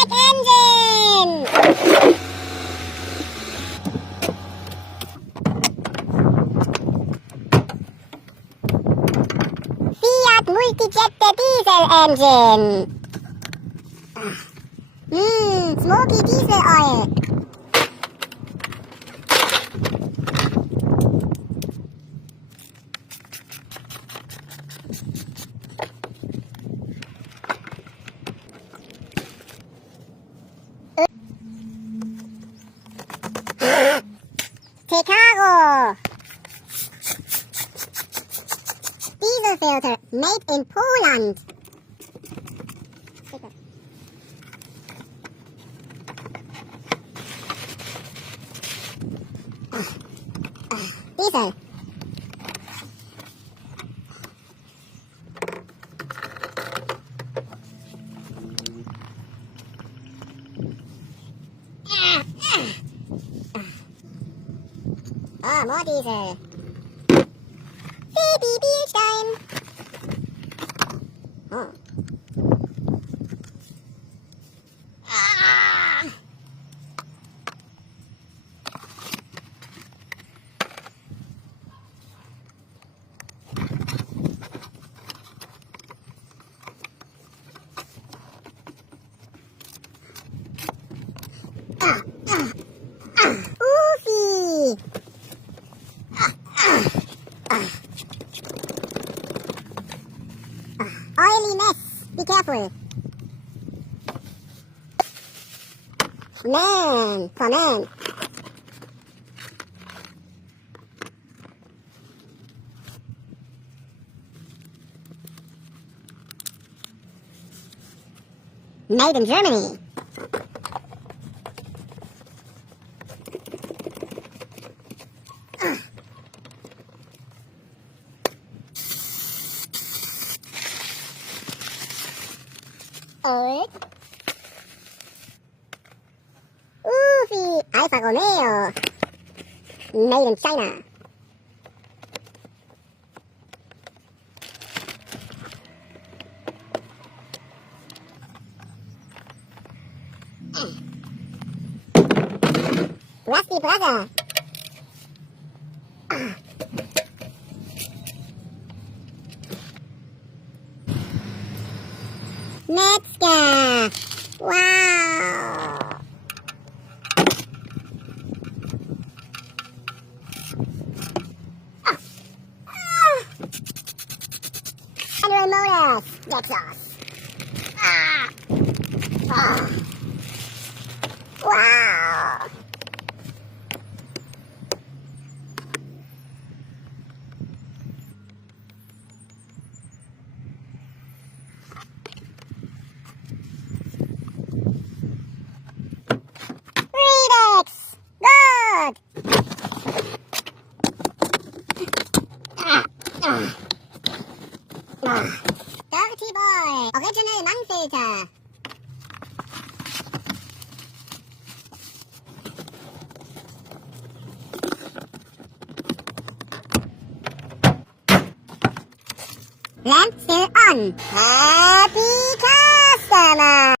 check engine! Fiat Multijet diesel engine. Smoky diesel oil. Chicago. Diesel filter made in Poland. Diesel. Oh, more diesel. Baby beach time. Oh. Oofy. Oily mess. Be careful. Man, come on. Made in Germany. Oofy, Alfa Romeo. Made in China. Rusty brother. Metzger. Wow. General Motors. Lexus. Wow. Good. Dirty boy. Original Mannfilter. Lamp still on. Happy customer.